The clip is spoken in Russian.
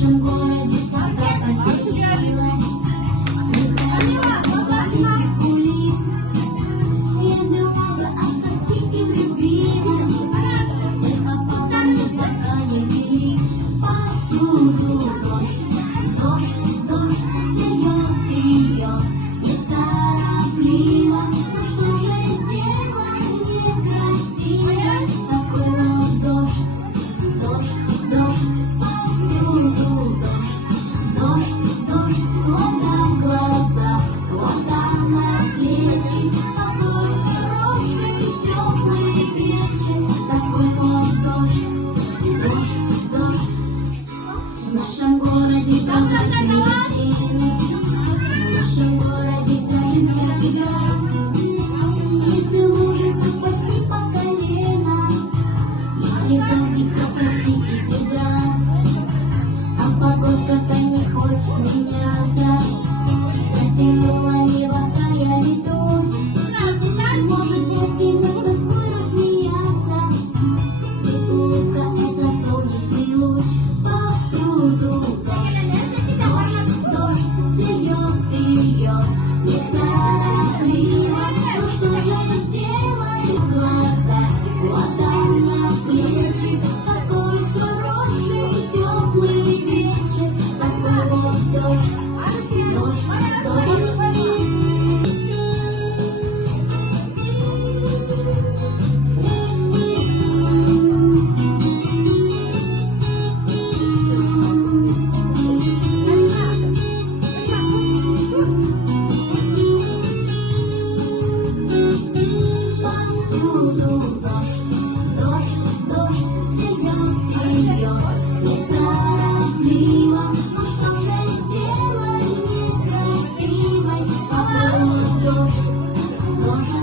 нашем городе тоска поселилась. Я взяла бы от тоски и влюбилась. Это потому, что такая велик. Повсюду дождь, дождь, стает ее неторопливо. Но что же сделать некрасиво? Такой вот дождь, повсюду дождь, вода в глаза, вода на плечи. Такой хороший теплый вечер, такой вот дождь. В нашем городе праздничные сцены, в нашем городе вся жизнь как игра. Если лужи, то почти по колено, если дождик, то почти из ведра. А погодка-то не хочет меняться, затянула небо стояли тучи. Может, всякий над тоской рассмеяться, ведь улыбка — это солнечный луч. Повсюду дождь, стает ее неторопливо. Ну что же сделать глаза, вода на плечи. Такой хороший теплый вечер, такой вот дождь. Повсюду дождь, стает ее неторопливо. Ну что же сделать некрасивой? Такой вот дождь.